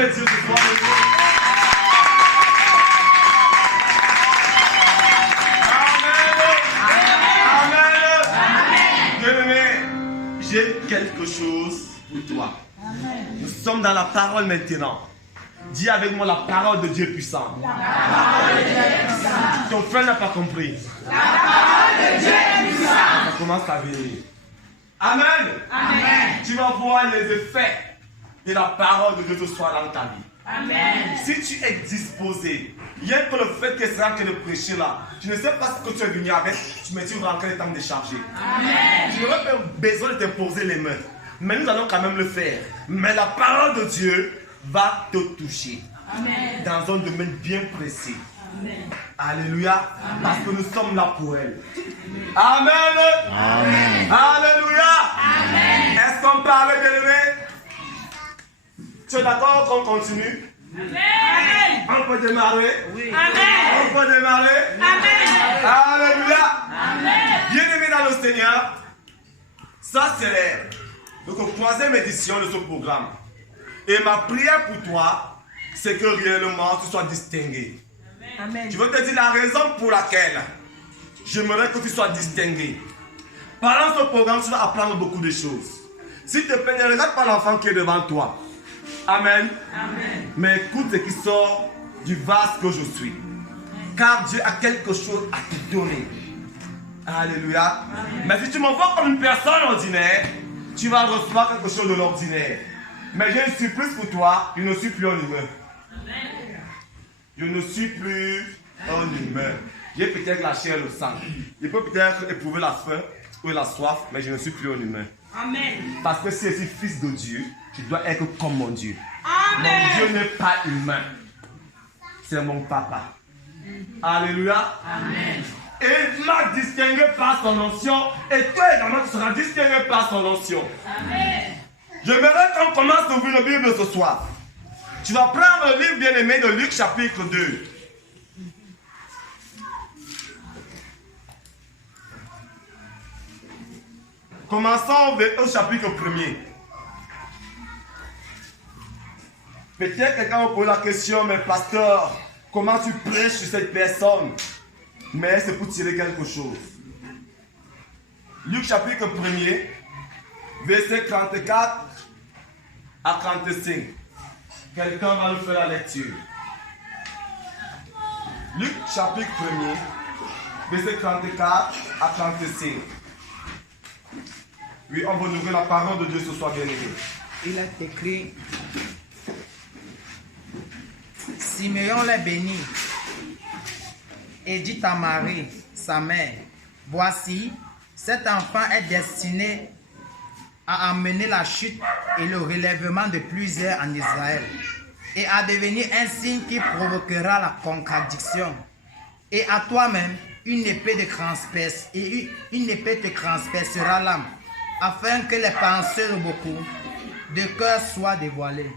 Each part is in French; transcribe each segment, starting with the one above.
acclamer Dieu ce soir. J'ai quelque chose pour toi. Amen. Nous sommes dans la parole maintenant. Dis avec moi la parole de Dieu puissant. La parole de Dieu est puissante. Ton frère n'a pas compris. La parole de Dieu est puissante. Ça commence à venir. Amen. Amen. Tu vas voir les effets de la parole de Dieu ce soir dans ta vie. Amen. Si tu es disposé, rien que le fait que c'est que de prêcher là, tu ne sais pas ce que tu es venu avec, mais tu vas encore le temps de charger. Amen. Tu n'auras pas besoin de t'imposer les mains, mais nous allons quand même le faire. Mais la parole de Dieu va te toucher. Amen. Dans un domaine bien précis. Amen. Alléluia. Amen. Parce que nous sommes là pour elle. Amen. Amen. Alléluia. Amen. Est-ce qu'on parle, bien-aimé? Tu es d'accord qu'on continue? Amen. On peut démarrer? Oui. Amen. On peut démarrer? Amen. Alléluia. Amen. Bien-aimé dans le Seigneur, ça c'est la troisième édition de ce programme. Et ma prière pour toi, c'est que réellement tu sois distingué. Amen. Je veux te dire la raison pour laquelle j'aimerais que tu sois distingué. Pendant ce programme, tu vas apprendre beaucoup de choses. S'il te plaît, ne regarde pas l'enfant qui est devant toi. Amen. Amen. Mais écoute ce qui sort du vase que je suis. Car Dieu a quelque chose à te donner. Alléluia. Amen. Mais si tu m'envoies comme une personne ordinaire, tu vas recevoir quelque chose de l'ordinaire. Mais j'ai une surprise pour toi, je ne suis plus un humain. Amen. Je ne suis plus un humain. J'ai peut-être la chair et le sang. Je peux peut-être éprouver la faim ou la soif, mais je ne suis plus un humain. Amen. Parce que si je suis fils de Dieu, tu dois être comme mon Dieu. Amen. Mon Dieu n'est pas humain. C'est mon papa. Alléluia. Amen. Et il m'a distingué par son onction. Et toi également, tu seras distingué par son onction. Amen. J'aimerais qu'on commence à ouvrir la Bible ce soir. Tu vas prendre le livre bien-aimé de Luc chapitre 2. Commençons au chapitre 1er. Peut-être quelqu'un va poser la question, mais pasteur, comment tu prêches sur cette personne? Mais c'est pour tirer quelque chose. Luc chapitre 1er, verset 34 à 35. Quelqu'un va nous faire la lecture. Luc chapitre 1er, verset 34 à 35. Oui, on va ouvrir la parole de Dieu ce soir, bien-aimé. Il est écrit: Simeon les bénit et dit à Marie, sa mère: voici, cet enfant est destiné à amener la chute et le relèvement de plusieurs en Israël, et à devenir un signe qui provoquera la contradiction. Et à toi-même, une épée te transpercera l'âme, afin que les pensées de beaucoup de cœur soient dévoilées.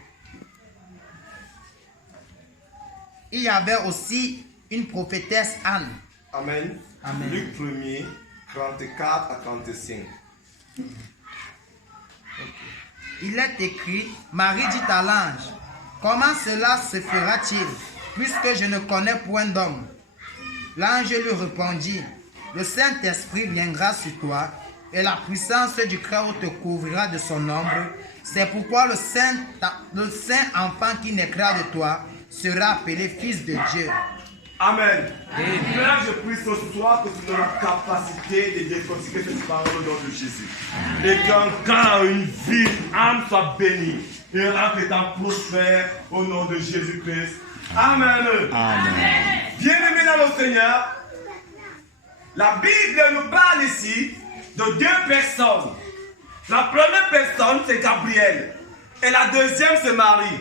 Il y avait aussi une prophétesse Anne. Amen. Amen. Luc 1er, 34 à 35. Il est écrit: Marie dit à l'ange: comment cela se fera-t-il, puisque je ne connais point d'homme? L'ange lui répondit: le Saint-Esprit viendra sur toi, et la puissance du Très-Haut te couvrira de son ombre. C'est pourquoi le saint enfant qui naîtra de toi sera appelé Fils de Dieu. Amen. Père, je prie ce soir que tu donnes la capacité de décortiquer cette parole au nom de Jésus. Et qu'un cœur, une vie, une âme soit bénie. Et un étant prospère au nom de Jésus-Christ. Amen. Amen. Bien-aimés dans le Seigneur, la Bible nous parle ici de deux personnes. La première personne, c'est Gabriel. Et la deuxième, c'est Marie.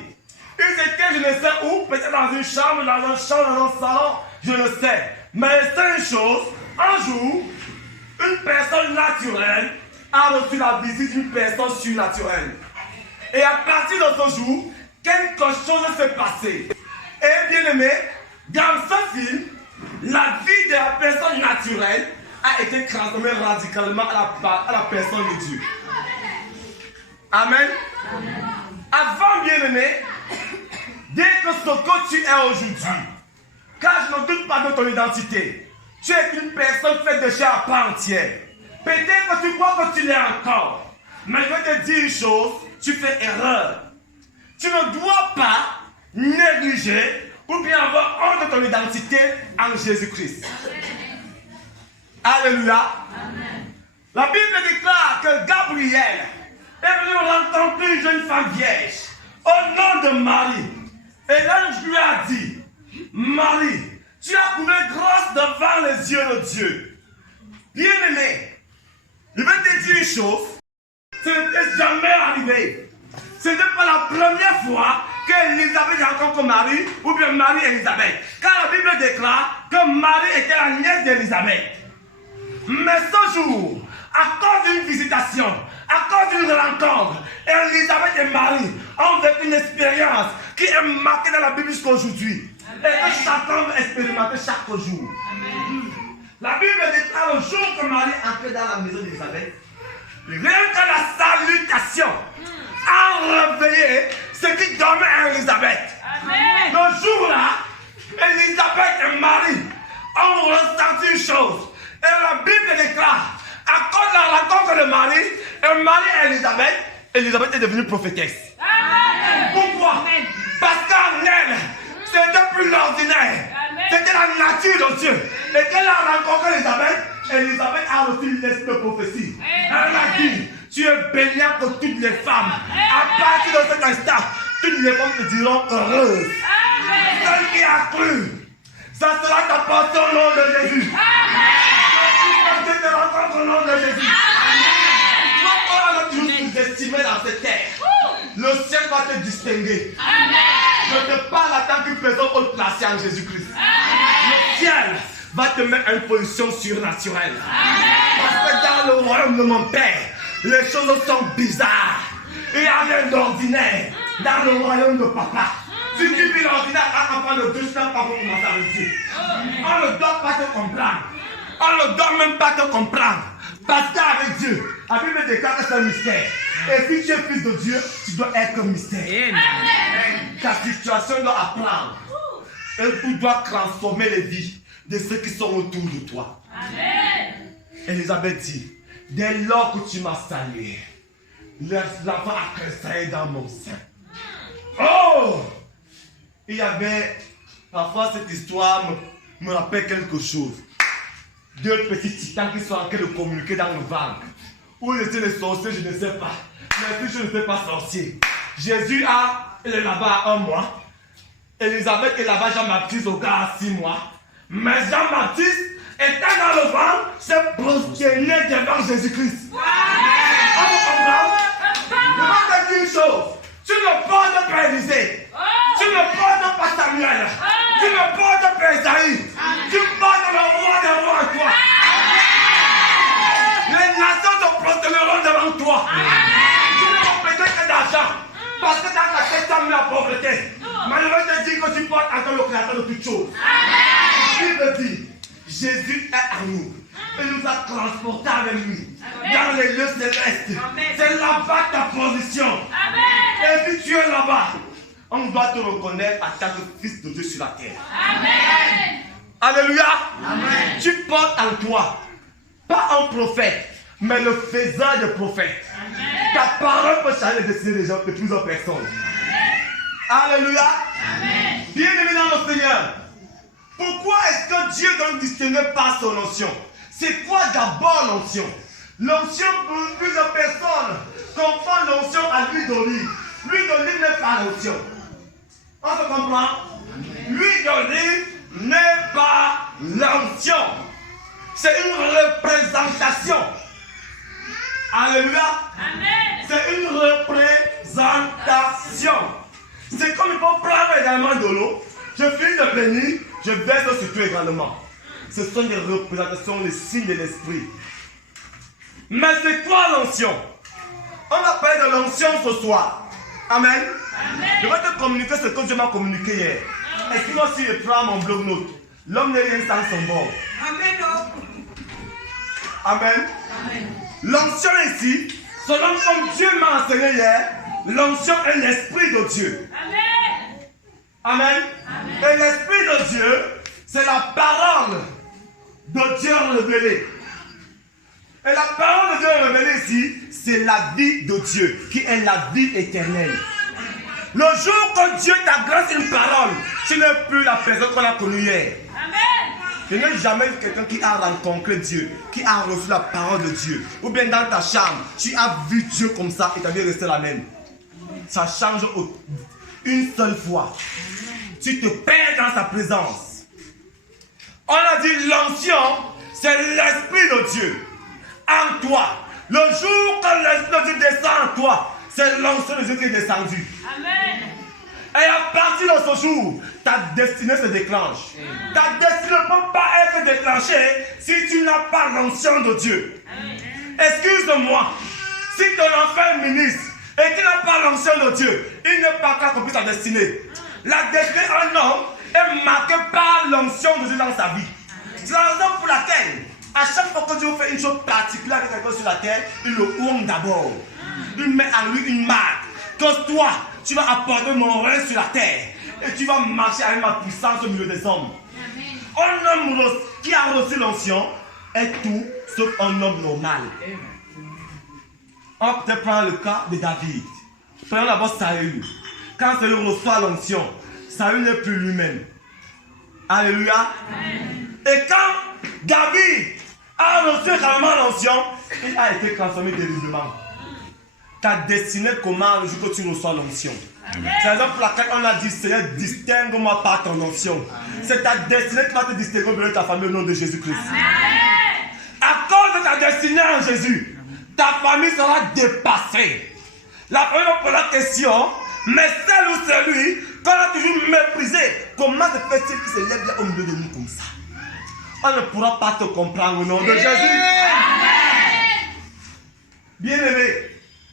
Ils étaient, je ne sais où, peut-être dans une chambre, dans un champ, dans un salon, je ne sais. Mais c'est une chose, un jour, une personne naturelle a reçu la visite d'une personne surnaturelle. Et à partir de ce jour, quelque chose s'est passé. Et bien aimé, dans ce film, la vie de la personne naturelle a été transformée radicalement à la personne de Dieu. Amen. Avant, bien aimé, Dès que ce que tu es aujourd'hui, car je ne doute pas de ton identité, tu es une personne faite de chair à part entière. Peut-être que tu crois que tu l'es encore, mais je vais te dire une chose, tu fais erreur. Tu ne dois pas négliger ou bien avoir honte de ton identité en Jésus-Christ. Alléluia. Amen. La Bible déclare que Gabriel est venu rencontrer une jeune femme vierge au nom de Marie. Et l'ange lui a dit, Marie, tu as trouvé grâce devant les yeux de Dieu. Bien-aimé, je vais te dire une chose, ce n'était jamais arrivé. Ce n'était pas la première fois qu'Élisabeth rencontre Marie ou bien Marie-Élisabeth. Car la Bible déclare que Marie était la nièce d'Élisabeth. Mais ce jour, à cause d'une visitation, à cause d'une rencontre, Élisabeth et Marie ont vécu une expérience qui est marquée dans la Bible jusqu'à aujourd'hui. Et que chacun va expérimenter chaque jour. Amen. La Bible déclare le jour que Marie entrait dans la maison d'Élisabeth, rien que la salutation a réveillé ceux qui dormaient à Élisabeth. Amen. Le jour-là, Élisabeth et Marie ont ressenti une chose. Et la Bible déclare, à cause de la rencontre de Marie, et Marie et Élisabeth, Élisabeth est devenue prophétesse. Amen. Pourquoi? Amen. Parce qu'en elle, c'était plus l'ordinaire. C'était la nature de Dieu. Et quand elle a rencontré Élisabeth, Élisabeth a reçu l'esprit de prophétie. Elle a dit, tu es bénie que toutes les femmes. À partir de cet instant, toutes les femmes te diront heureuses. Celle qui a cru, ça sera ta portion au nom de Jésus. Je te rencontre au nom de Jésus. Tu vas pas toujours nous estimer dans cette terre. Le ciel va te distinguer. Je te parle en tant que personne haute placée en Jésus-Christ. Le ciel va te mettre à une position surnaturelle. Parce que dans le royaume de mon Père, les choses sont bizarres. Il y a rien d'ordinaire dans le royaume de Papa. Si tu vis l'ordinaire, à prendre le 2 semaines avant de commencer à le dire. On ne doit pas te comprendre. On ne doit même pas te comprendre. Parce qu'avec Dieu, la Bible déclare que c'est un mystère. Et si tu es fils de Dieu, tu dois être un mystère. Amen. Ta situation doit apprendre. Et tu dois transformer les vies de ceux qui sont autour de toi. Amen. Élisabeth dit, dès lors que tu m'as salué, l'enfant a créé dans mon sein. Oh! Il y avait, parfois cette histoire me rappelle quelque chose. Deux petits titans qui sont en train de communiquer dans le ventre. Où étaient les sorciers, je ne sais pas. Mais si je ne sais pas sorcier. Jésus il est là-bas à 1 mois. Élisabeth est là-bas, Jean-Baptiste au gars à 6 mois. Mais Jean-Baptiste, étant dans le ventre, s'est prosterné devant Jésus-Christ. On vous comprend? Je vais te dire une chose. Tu ne portes pas Élisée. Tu ne portes pas Samuel. Tu ne portes pas Esaïe. Tu portes le roi des rois en toi. Les nations se prosterneront devant toi. Tu ne portes que d'argent. Parce que dans ta tête, tu as mis la pauvreté. Malheureusement, je te dis que tu portes encore le créateur de toutes choses. La Bible dit, Jésus est à nous. Il nous a transportés avec lui dans les lieux célestes. C'est là-bas ta position. Et si tu es là-bas, on doit te reconnaître en tant que fils de Dieu sur la terre. Amen. Alléluia. Amen. Tu portes en toi, pas un prophète, mais le faiseur de prophètes. Amen. Ta parole peut changer les destinées des gens, de plusieurs personnes. Amen. Alléluia. Amen. Bien-aimé dans le Seigneur, pourquoi est-ce que Dieu doit nous distinguer par son onction? C'est quoi d'abord l'onction? L'onction pour plusieurs personnes confondent l'onction à l'huile d'olive. L'huile d'olive n'est pas l'onction. On se comprend? L'huile d'olive n'est pas l'onction. C'est une représentation. Alléluia. Amen. C'est une représentation. C'est comme il faut prendre également de l'eau. Je finis de bénir, je verse sur tout également. Ce sont des représentations, les signes de l'esprit. Mais c'est quoi l'onction? On a parlé de l'onction ce soir. Amen. Amen. Je vais te communiquer ce que Dieu m'a communiqué hier. Excuse-moi si je prends mon bloc-notes. L'homme n'est rien sans son bord. Amen. Amen. Amen. L'onction ici, selon comme Dieu m'a enseigné hier, l'onction est l'esprit de Dieu. Amen. Amen. Et l'Esprit de Dieu, c'est la parole de Dieu révélée. Et la parole de Dieu révélée ici, c'est la vie de Dieu, qui est la vie éternelle. Le jour que Dieu t'a grâce une parole, tu n'es plus la personne qu'on a connue hier. Je n'ai jamais vu quelqu'un qui a rencontré Dieu, qui a reçu la parole de Dieu. Ou bien dans ta chambre, tu as vu Dieu comme ça et ta vie est restée la même. Ça change une seule fois. Tu te perds dans sa présence. On a dit l'onction, c'est l'Esprit de Dieu en toi. Le jour que l'Esprit de Dieu descend en toi, c'est l'onction de Dieu qui est descendu. Amen. Et à partir de ce jour, ta destinée se déclenche. Ta destinée ne peut pas être déclenchée si tu n'as pas l'onction de Dieu. Excuse-moi, si ton enfant est ministre et qu'il n'a pas l'onction de Dieu, il n'est pas accompli sa destinée. La destinée d'un homme est marquée par l'onction de Dieu dans sa vie. C'est la raison pour laquelle, à chaque fois que Dieu fait une chose particulière avec quelqu'un sur la terre, il le honte d'abord. Il met en lui une marque. Que toi, tu vas apporter mon règne sur la terre. Et tu vas marcher avec ma puissance au milieu des hommes. Un homme qui a reçu l'onction est tout sauf un homme normal. On peut prendre le cas de David. Prenons d'abord Saül. Quand Saül reçoit l'onction, Saül n'est plus lui-même. Alléluia. Et quand David a reçu vraiment l'onction, il a été transformé terriblement. Ta destinée commence le jour que tu reçois l'onction. C'est la raison pour laquelle on a dit, Seigneur, distingue-moi par ton onction. C'est ta destinée qui va te distinguer de ta famille au nom de Jésus-Christ. À cause de ta destinée en Jésus, ta famille sera dépassée. La première pour la question, mais celle ou celui qu'on a toujours méprisé, comment se fait-il qu'il se lève au milieu de nous comme ça? On ne pourra pas te comprendre au nom de Jésus. Bien-aimé,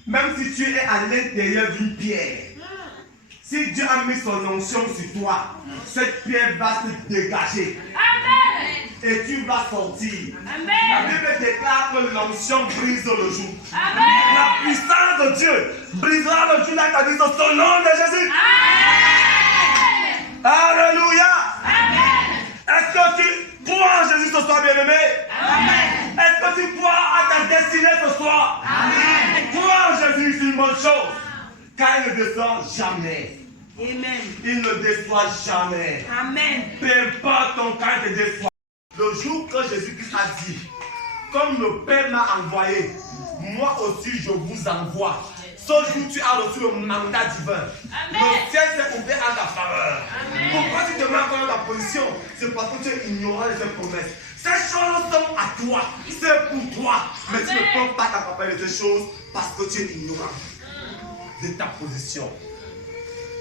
même si tu es à l'intérieur d'une pierre, si Dieu a mis son onction sur toi, cette pierre va se dégager. Amen. Et tu vas sortir. Amen. La Bible déclare que l'onction brise le joug. La puissance de Dieu brisera le joug dans ta vie dans son nom de Jésus. Amen. Alléluia. Amen. Est-ce que tu crois en Jésus ce soir, bien-aimé? Amen. Est-ce que tu crois à ta destinée ce soir? Amen. Crois en Jésus, c'est une bonne chose. Car il ne descend jamais. Amen. Il ne déçoit jamais. Amen. Peu importe ton cas, il te déçoit. Le jour que Jésus-Christ a dit, comme le Père m'a envoyé, moi aussi je vous envoie. Ce jour tu as reçu le mandat divin. Amen. Le ciel s'est ouvert à ta faveur. Amen. Pourquoi tu te mets encore dans ta position? C'est parce que tu es ignorant de ces promesses. Ces choses sont à toi, c'est pour toi. Mais tu ne peux pas t'accompagner de ces choses parce que tu es ignorant de ta position.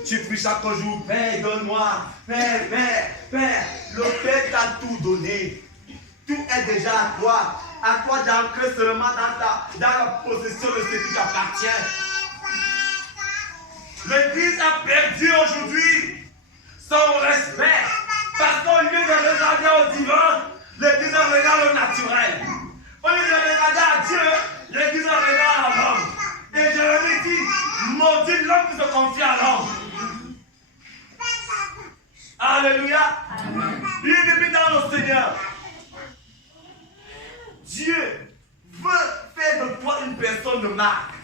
Tu pries chaque jour, Père, donne-moi, Père, Père, Père. Le Père t'a tout donné. Tout est déjà à toi. À toi d'ancrer seulement dans la possession de ce qui t'appartient. L'Église a perdu aujourd'hui son respect. Parce qu'au lieu de regarder au divin, l'Église regarde au naturel. Au lieu de regarder à Dieu, l'Église regarde à l'homme. Et Jérémie dit, maudit l'homme qui se confie à l'homme. Alléluia. Bien-aimé dans le Seigneur, Dieu veut faire de toi une personne de marque.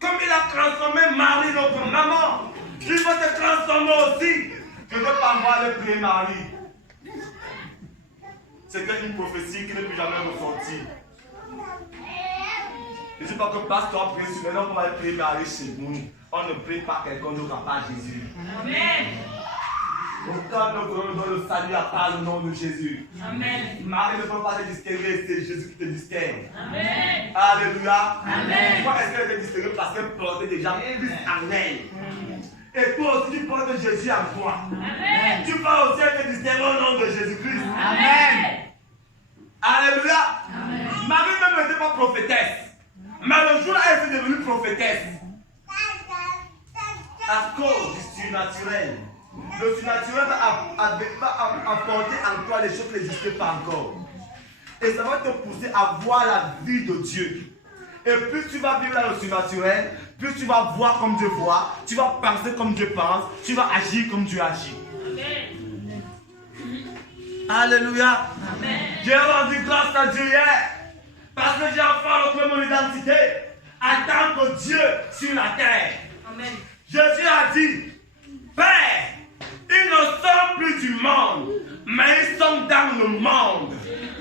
Comme il a transformé Marie, notre maman, il veut te transformer aussi. Je ne veux pas voir le prier Marie. C'était une prophétie qui n'est plus jamais ressortie. Je ne dis pas que pasteur prie sur nous, on va prier Marie chez nous. On ne prie pas quelqu'un d'autre à part Jésus. Amen. Autant nous voulons dans le salut à part le nom de Jésus. Amen. Marie ne peut pas te distinguer, c'est Jésus qui te distingue. Amen. Alléluia. Amen. Pourquoi est-ce qu'elle te distingue? Parce qu'elle portait déjà plus en elle. Et toi aussi tu portes Jésus en toi. Amen. Tu vas aussi être distingué au nom de Jésus-Christ. Amen. Alléluia. Amen. Marie même n'était pas prophétesse. Mais le jour où elle est devenue prophétesse, à cause du surnaturel, le surnaturel va apporter en toi les choses qui n'existaient pas encore. Et ça va te pousser à voir la vie de Dieu. Et plus tu vas vivre dans le surnaturel, plus tu vas voir comme Dieu voit, tu vas penser comme Dieu pense, tu vas agir comme Dieu agit. Amen. Alléluia. Amen. J'ai rendu grâce à Dieu hier parce que j'ai enfin retrouvé mon identité en tant que Dieu sur la terre. Amen. Jésus a dit, Père, ils ne sont plus du monde, mais ils sont dans le monde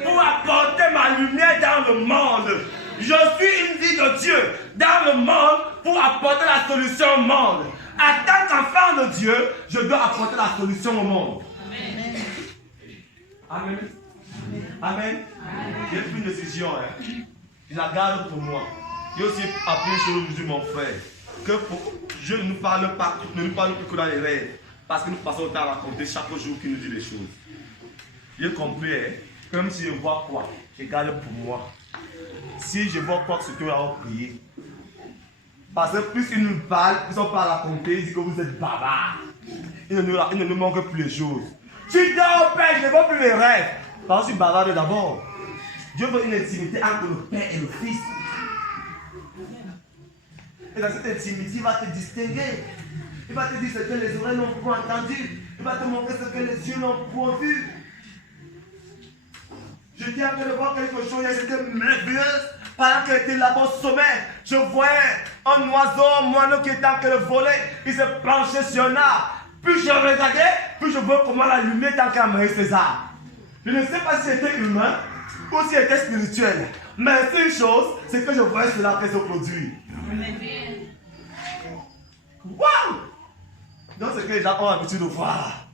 pour apporter ma lumière dans le monde. Je suis une vie de Dieu dans le monde pour apporter la solution au monde. En tant qu'enfant de Dieu, je dois apporter la solution au monde. Amen. Amen. Amen. J'ai pris une décision. Je la garde pour moi. J'ai aussi appris une chose aujourd'hui, mon frère. Que Dieu ne nous parle pas, ne nous parle plus que dans les rêves. Parce que nous passons le temps à raconter chaque jour qu'il nous dit des choses. J'ai compris, comme si je vois quoi, je garde pour moi. Si je vois quoi que ce que nous avons prié. Parce que plus il nous parle, plus on parle à raconter, il dit que vous êtes bavard. Il ne nous manque plus les choses. Tu dors au Père, je ne vois plus les rêves. Parce que je suis bavard d'abord. Dieu veut une intimité entre le Père et le Fils. Et dans cette intimité, il va te distinguer. Il va te dire ce que les oreilles n'ont pas entendu. Il va te montrer ce que les yeux n'ont pas vu. Je dis après de voir quelque chose, c'était merveilleux. Pendant qu'elle était là-bas au sommet, je voyais un oiseau, un moineau qui était en train de voler. Il se penchait sur un arbre. Plus je regardais, plus je vois comment la lumière était en train de envahir ces arbres. Je ne sais pas si c'était humain ou si c'était spirituel. Mais c'est une chose, c'est que je voyais cela après se produire. Waouh! Donc c'est que les gens ont l'habitude de voir.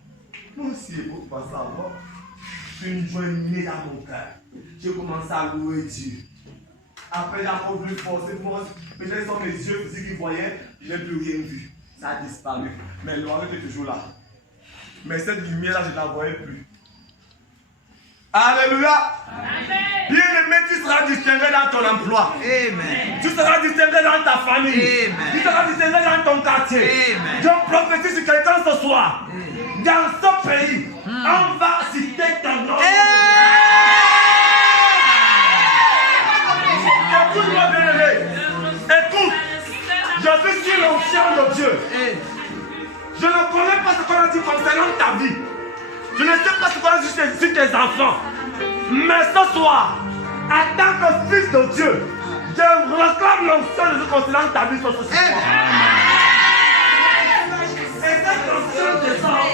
Moi aussi, il faut pas savoir. Une joie née dans mon cœur. J'ai commencé à louer Dieu. Après, j'ai encore voulu forcer. Peut-être sont mes yeux physiques qui voyaient, je n'ai plus rien vu. Ça a disparu. Mais l'oiseau était toujours là. Mais cette lumière-là, je ne la voyais plus. Alléluia. Bien-aimé, tu seras distingué dans ton emploi. Amen. Tu seras distingué dans ta famille. Amen. Tu seras distingué dans ton quartier. Amen. Je prophétise sur quelqu'un ce soir. Amen. Dans ce pays, on va citer ton nom. Écoute-moi, bien-aimé. Écoute. Je suis sur l'onction de Dieu. Je ne connais pas ce qu'on a dit concernant ta vie. Je ne sais pas ce qu'on a dit sur tes enfants. Mais ce soir, en tant que fils de Dieu, je réclame l'onction de Dieu concernant ta vie ce soir. Et cette onction descend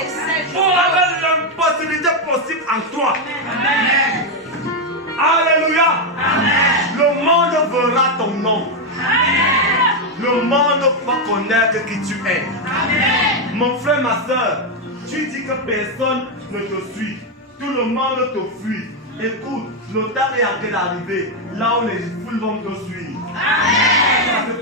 pour avoir l'impossibilité possible en toi. Amen. Alléluia. Amen. Le monde verra ton nom. Amen. Le monde va connaître qui tu es. Amen. Mon frère, ma soeur, tu dis que personne ne te suit. Tout le monde te fuit. Écoute, le temps est en train d'arriver. Là où les foules vont te suivre. Amen.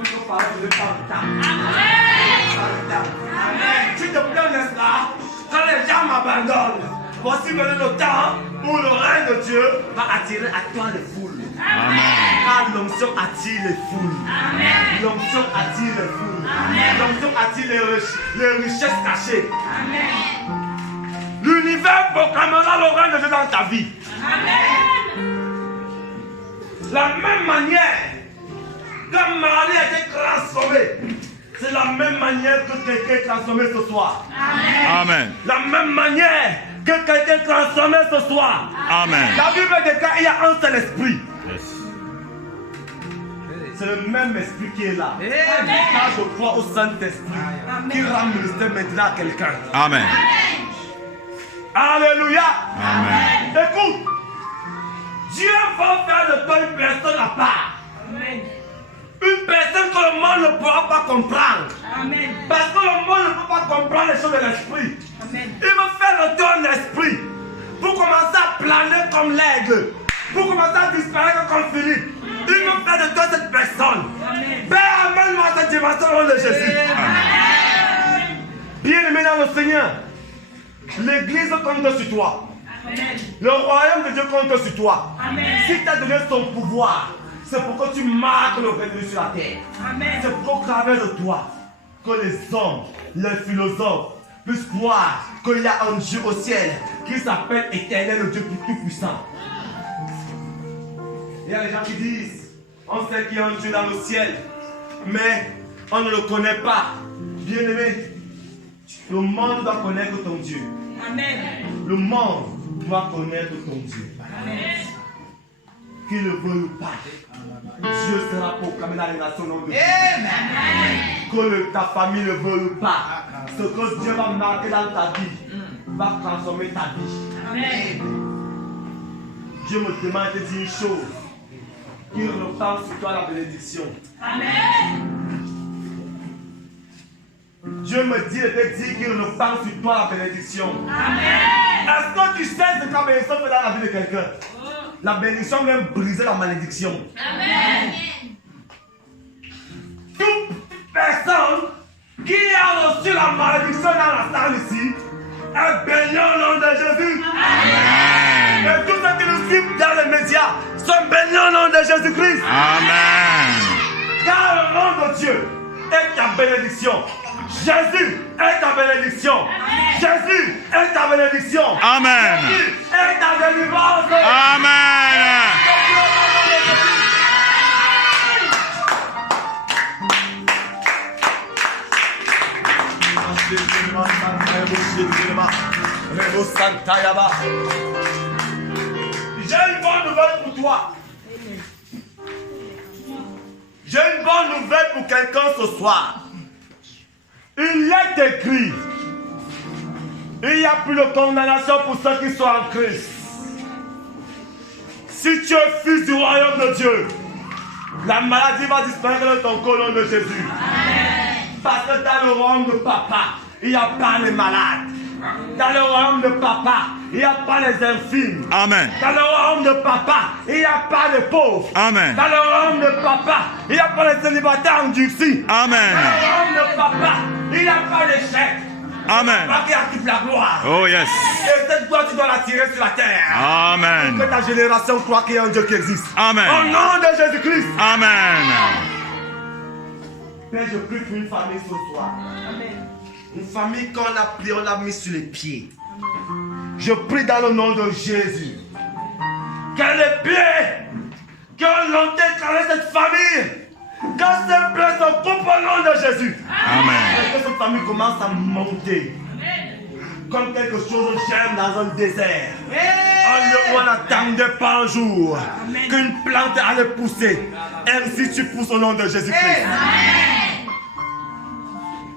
Tu te plains, n'est-ce pas? Quand les gens m'abandonnent, voici venu le temps où le règne de Dieu va attirer à toi les foules. Amen. Car l'onction attire les foules. Amen. L'onction attire les foules. Amen. L'onction attire les richesses cachées. Amen. L'univers proclamera le règne de Dieu dans ta vie. Amen. La même manière que Marie a été transformée, c'est la même manière que quelqu'un est transformé ce soir. Amen. Amen. La même manière que quelqu'un est transformé ce soir. Amen. La Bible déclare qu'il y a un seul esprit. Yes. C'est le même esprit qui est là. Amen. Quand je crois au Saint-Esprit qui rend ministère maintenant à quelqu'un. Amen. Alléluia. Amen. Écoute, Dieu va faire de toi une personne à part. Amen. Une personne que le monde ne pourra pas comprendre. Amen. Parce que le monde ne peut pas comprendre les choses de l'esprit. Amen. Il va faire de toi un esprit pour commencer à planer comme l'aigle, pour commencer à disparaître comme Philippe. Il va faire de toi cette personne. Amen. Père, amène-moi à cette dimension au nom de Jésus. Amen. Bien-aimé dans le Seigneur, l'église compte sur toi. Amen. Le royaume de Dieu compte sur toi. Amen. Si tu as donné son pouvoir, c'est pour que tu marques le règne sur la terre. Amen. C'est pour qu'au travers de toi, que les hommes, les philosophes puissent croire qu'il y a un Dieu au ciel qui s'appelle Éternel, le Dieu tout-puissant. Il y a des gens qui disent, on sait qu'il y a un Dieu dans le ciel, mais On ne le connaît pas. Bien-aimé, le monde doit connaître ton Dieu. Amen. Le monde doit connaître ton Dieu. Amen. Qu'il ne veuille pas. Dieu sera proclamé dans les nations au nom de Dieu. Que ta famille ne veuille pas. Ce que Dieu va marquer dans ta vie va transformer ta vie. Amen. Dieu me demande de dire une chose. Qu'il repart sur toi la bénédiction. Amen. Dieu me dit de te dire qu'il repart sur toi la bénédiction. Amen. Est-ce que tu sais ce que la bénédiction fait dans la vie de quelqu'un? La bénédiction vient briser la malédiction. Amen. Toute personne qui a reçu la malédiction dans la salle ici est bénie au nom de Jésus. Amen. Et tous ceux qui nous suivent dans les médias sont bénis au nom de Jésus-Christ. Amen. Car le nom de Dieu est ta bénédiction. Jésus est ta bénédiction. Amen. Jésus est ta bénédiction. Amen. Jésus est ta délivrance. Amen. J'ai une bonne nouvelle pour toi. J'ai une bonne nouvelle pour quelqu'un ce soir. Il est écrit, il n'y a plus de condamnation pour ceux qui sont en Christ. Si tu es fils du royaume de Dieu, la maladie va disparaître de ton corps au nom de Jésus. Parce que dans le royaume de papa, il n'y a pas les malades. Dans le royaume de papa, il n'y a pas les infirmes. Amen. Dans le royaume de papa, il n'y a pas de pauvres. Amen. Dans le royaume de papa, il n'y a pas les célibataires endurcis. Amen. Dans le royaume de papa, il n'y a pas d'échec. Amen. Papa qui active la gloire. Oh yes. Et cette gloire, tu dois la tirer sur la terre. Amen. Que ta génération croit qu'il y a un Dieu qui existe. Amen. Au nom de Jésus-Christ. Amen. Père, je prie pour une famille ce soir. Amen. Une famille qu'on a pris, on l'a mis sur les pieds. Je prie dans le nom de Jésus. Que les pieds qui ont longtemps traversé cette famille, que ces plaies se coupent au nom de Jésus. Amen. Et que cette famille commence à monter. Comme quelque chose de germe dans un désert. Un lieu où on n'attendait pas un jour qu'une plante allait pousser. Ainsi tu pousses au nom de Jésus-Christ.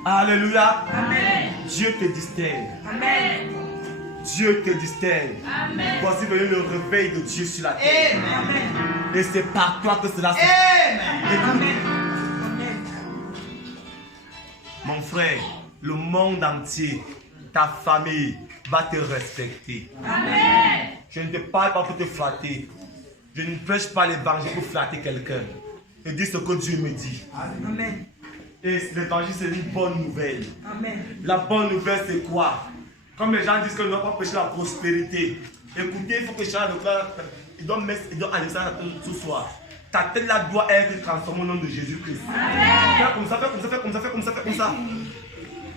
Alléluia. Amen. Dieu te distingue. Amen. Dieu te distingue. Amen. Voici venu le réveil de Dieu sur la terre. Amen. Et c'est par toi que cela se fait. Écoute, mon frère, le monde entier, ta famille va te respecter. Amen. Je ne te parle pas pour te flatter. Je ne prêche pas l'évangile pour flatter quelqu'un. Je dis ce que Dieu me dit. Amen. Et l'évangile, c'est une bonne nouvelle. Amen. La bonne nouvelle, c'est quoi? Comme les gens disent que nous ne doit pas prêcher la prospérité. Écoutez, il faut que chacun il doit aller ça ce soir. Ta tête là doit être transformée au nom de Jésus-Christ. Fais comme ça, fais comme ça, fais comme ça, fais comme ça, fais comme ça.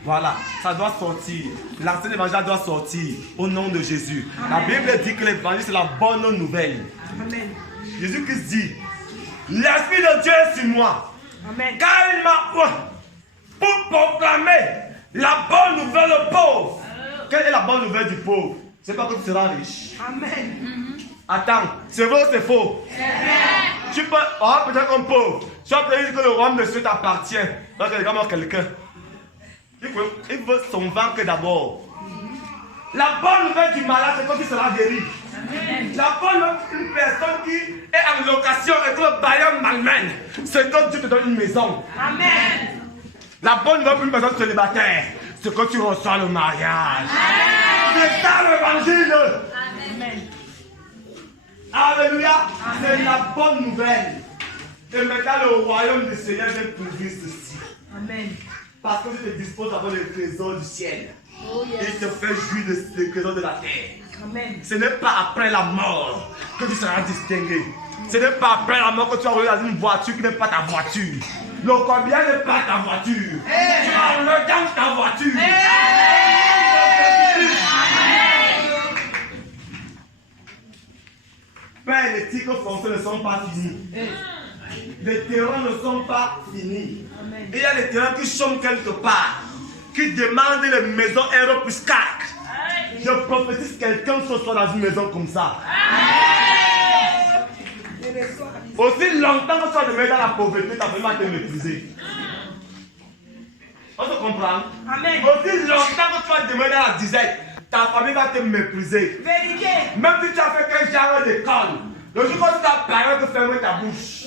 Voilà, ça doit sortir. L'ancien évangile doit sortir au nom de Jésus. La Bible dit que l'évangile, c'est la bonne nouvelle. Amen. Jésus-Christ dit, l'Esprit de Dieu est sur moi. Amen. Car il m'a oint pour proclamer la bonne nouvelle aux pauvres. Quelle est la bonne nouvelle du pauvre? C'est pas que tu seras riche. Amen. Attends, c'est vrai ou c'est faux? C'est vrai. Tu peux, peut-être comme pauvre. Tu vas peut-être dire que le royaume de Dieu t'appartient. Donc, quelqu'un. Il veut son ventre d'abord. La bonne nouvelle du malade, c'est que tu seras guéri. Amen. La bonne nouvelle d'une personne qui est en location et que le bailleur malmène, c'est que Dieu te donne une maison. Amen. La bonne nouvelle pour une personne célibataire, c'est que tu reçois le mariage. C'est ça l'évangile. Amen. Alléluia. C'est la bonne nouvelle. Et maintenant le royaume du Seigneur vient prouver ceci. Amen. Parce que tu te disposes d'avoir les trésors du ciel. Oh, yes. Et te fait jouir des trésors de la terre. Amen. Ce n'est pas après la mort que tu seras distingué. Ce n'est pas après la mort que tu vas rouler dans une voiture qui n'est pas ta voiture. Le combien n'est pas ta voiture. Tu vas rouler dans ta voiture. Père, les titres français ne sont pas finis. Les terrains ne sont pas finis. Amen. Il y a l'Éternel qui chôme quelque part, qui demande les maisons héros plus 4. Je prophétise quelqu'un ce soit dans une maison comme ça. Aussi longtemps que tu vas demeurer dans la pauvreté, ta famille va te mépriser. On se comprend? Amen. Aussi longtemps que tu vas demeurer dans la disette, ta famille va te mépriser. Vérité. Même si tu as fait quel genre d'école, le jour où tu as parlé de fermer ta bouche.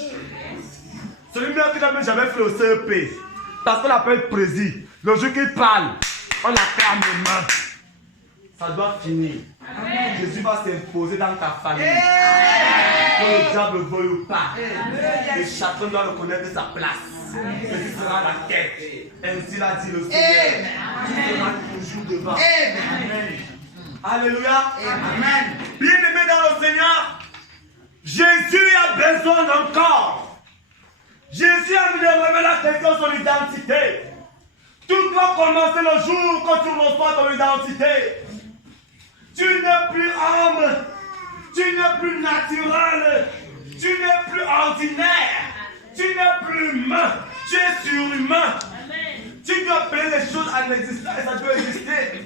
Celui-là qui n'a même jamais fait le CEP, parce qu'on l'appelle président. Le jour qu'il parle, on la ferme les mains. Ça doit finir. Amen. Jésus va s'imposer dans ta famille. Que le diable veuille ou pas. Et chacun doit reconnaître sa place. Jésus sera la tête. Ainsi l'a dit le Seigneur. Tu seras toujours devant. Amen. Alléluia. Amen. Bien-aimé dans le Seigneur, Jésus a besoin d'un corps. Jésus a voulu révéler à quelqu'un son identité. Tout doit commencer le jour quand tu reçois ton identité. Tu n'es plus homme, tu n'es plus naturel, tu n'es plus ordinaire, tu n'es plus humain, tu es surhumain. Tu dois appeler les choses à l'existence et ça doit exister.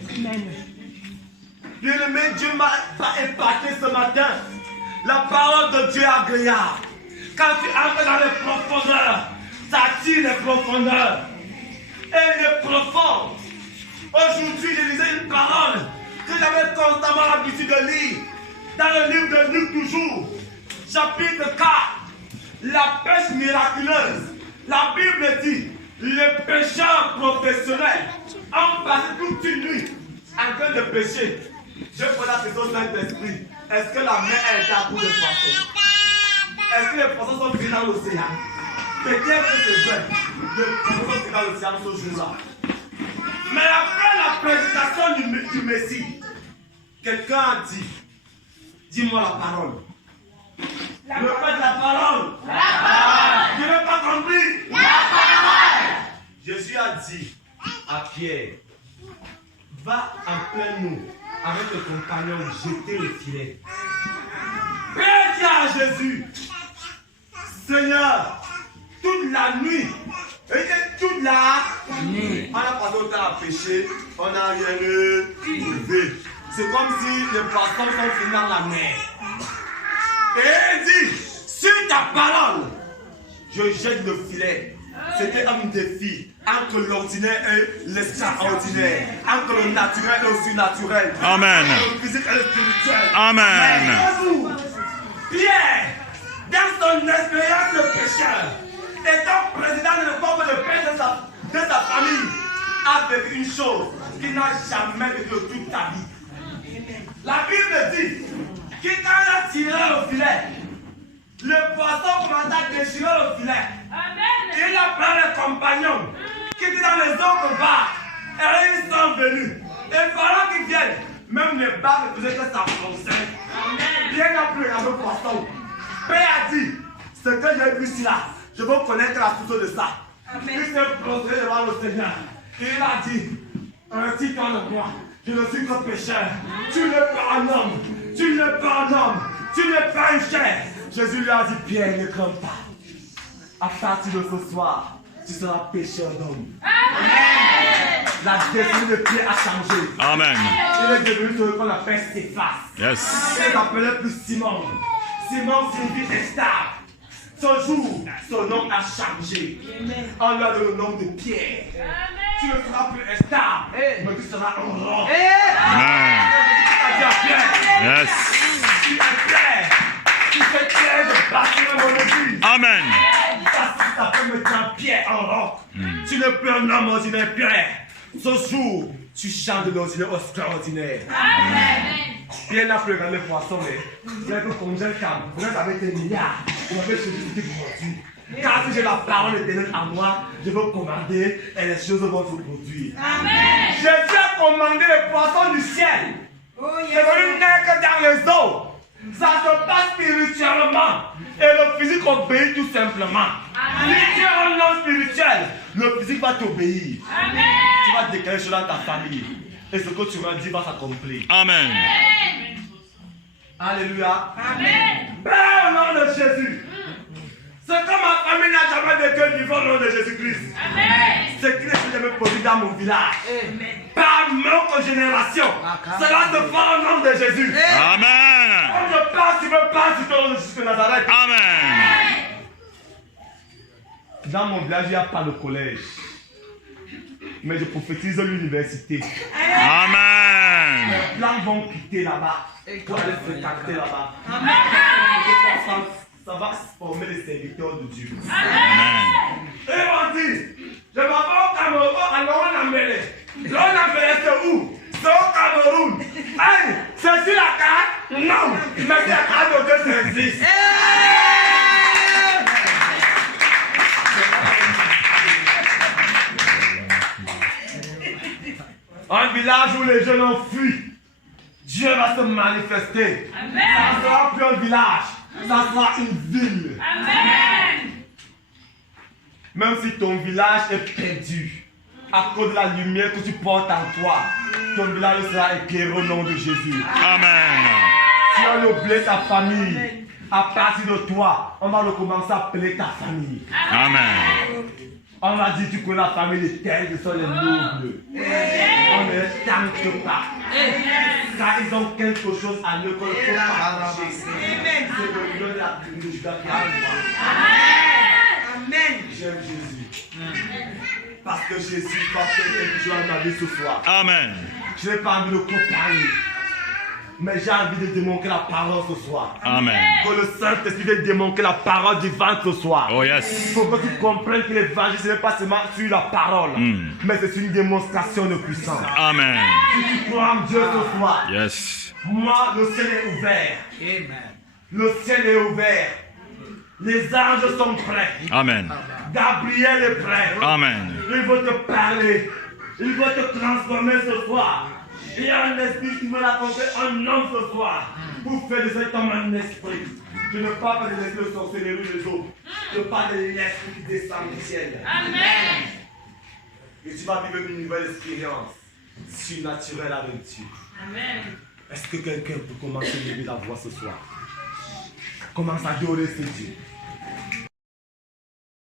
Bien-aimé, Dieu m'a épaté ce matin. La parole de Dieu est agréable. Quand tu entres dans les profondeurs, ça attire les profondeurs. Elle est profonde. Aujourd'hui, je lisais une parole que j'avais constamment l'habitude de lire. Dans le livre de Luc toujours, chapitre 4, la pêche miraculeuse. La Bible dit, les pêcheurs professionnels ont passé toute une nuit en train de pêcher. Je pose la question au Saint-Esprit. Est-ce que la mer est à bout de poissons? Est-ce que les poissons sont venus dans l'océan? Peut-être que c'est vrai. Les poissons sont venus dans l'océan ce jour-là. Mais après la prédication du Messie, quelqu'un a dit, dis-moi la parole. Je veux pas de la parole. La parole. Je n'ai pas compris. La parole. Jésus a dit à Pierre, va en plein nous avec tes compagnons jeter le filet. Pierre dit à Jésus, Seigneur, toute la nuit, toute la nuit, on a passé au temps à pêcher, on n'a rien trouvé. C'est comme si les poissons sont venus dans la mer. Et il dit, sur ta parole, je jette le filet. C'était un défi entre l'ordinaire et l'extraordinaire, entre le naturel et le surnaturel, Amen. entre le physique et le spirituel. Amen. Pierre, dans son expérience de pécheur, étant président de l'époque de paix de sa famille, a vécu une chose qu'il n'a jamais vécue de toute sa vie. La Bible dit que quand il a tiré le filet, le poisson commença à déchirer le filet. Amen. Il a pris les compagnons qui étaient dans les autres barques et ils sont venus. Et pendant qu'ils viennent, même les barques ne faisaient que s'enfoncer. Bien après le poisson, Père a dit, ce que j'ai vu ici là, je veux connaître la source de ça. Amen. Il s'est prostré devant le Seigneur. Et il a dit, ainsi qu'en moi, je ne suis que pécheur. Tu n'es pas un homme. Tu n'es pas un homme. Tu n'es pas une chair. Jésus lui a dit, Pierre, ne crains pas. À partir de ce soir, tu seras pécheur d'homme. La destinée de Pierre a changé. Amen. Il est devenu ce qu'on appelle Stéphas. Yes. Il n'appelait plus Simon. Simon signifie instable. Ce jour, son nom a changé. On lui a donné le nom de Pierre. Tu ne seras plus instable, mais tu seras un rond. Amen. Yes. Tu es Pierre. Tu fais Pierre de bâtir mon église. Amen. Parce que ça peut mettre un pied en roc. Tu n'es plus un homme ordinaire, Pierre. Ce jour, tu changes de l'ordinaire au extraordinaire. Amen. Pierre n'a plus regardé les poissons, mais il a que congèle calme. Vous avez été milliards. Vous avez choisi de produire. Car si j'ai la parole éternelle à moi, je veux commander et les choses vont se produire. Amen. Jésus a commandé les poissons du ciel. C'est venu naître dans les eaux. Ça se passe spirituellement. Et le physique obéit tout simplement. Amen. Si tu es un homme spirituel, le physique va t'obéir. Amen. Tu vas déclarer cela dans ta famille. Et ce que tu vas dire va s'accomplir. Amen. Alléluia. Amen. Père, au nom de Jésus, C'est comme ma famille n'a jamais vécu le vivant au nom de Jésus-Christ. C'est qui est même produit dans mon village. Par notre génération. Cela se fait au nom de Jésus. Amen. Quand je passe, tu me passes sur ton Jésus de Nazareth. Amen. Dans mon village, il n'y a pas de collège. Mais je prophétise l'université. Amen. Les blancs vont quitter là-bas. Pour aller se capter là-bas. Ça va former les serviteurs de Dieu. Amen. Et on dit, je m'en vais au Cameroun, alors on a mêlé. Là on a mêlé, c'est où? C'est au Cameroun. Hey, c'est sur la carte? Non, mais c'est la carte de Dieu, ça existe. Un village où les jeunes ont fui, Dieu va se manifester. Ça ne sera plus un village, ça sera une ville. Même si ton village est perdu, à cause de la lumière que tu portes en toi, ton village sera éclairé au nom de Jésus. Amen. Si on oublie ta famille, à partir de toi, on va recommencer à appeler ta famille. Amen. On a dit, tu connais la famille des tels, ce sont les nobles. On ne les tente pas. Car ils ont quelque chose à eux qu'on ne peut pas partager. C'est le lieu de la privilège qui a moi. Amen. J'aime Jésus. Parce que Jésus va faire quelque chose dans ma vie ce soir. Amen. Je n'ai pas envie de comparer. Mais j'ai envie de démontrer la parole ce soir. Amen. Que le Saint-Esprit vienne démontrer la parole divine ce soir. Oh yes. Il faut que tu comprennes que l'évangile, ce n'est pas seulement sur la parole, mais c'est une démonstration de puissance. Amen. Si tu crois en Dieu ce soir, Yes. moi, le ciel est ouvert. Le ciel est ouvert. Les anges sont prêts. Amen. Gabriel est prêt. Amen. Il veut te parler. Il veut te transformer ce soir. Il y a un esprit qui veut l'accomplir un homme ce soir. Pour faire de cet homme un esprit. Je ne parle pas de l'esprit de sorcellerie des autres. Je parle de l'esprit qui descend du ciel. Amen. Et tu vas vivre une nouvelle expérience surnaturelle avec Dieu. Amen. Est-ce que quelqu'un peut commencer à lever la voix ce soir? Commence à adorer ce Dieu.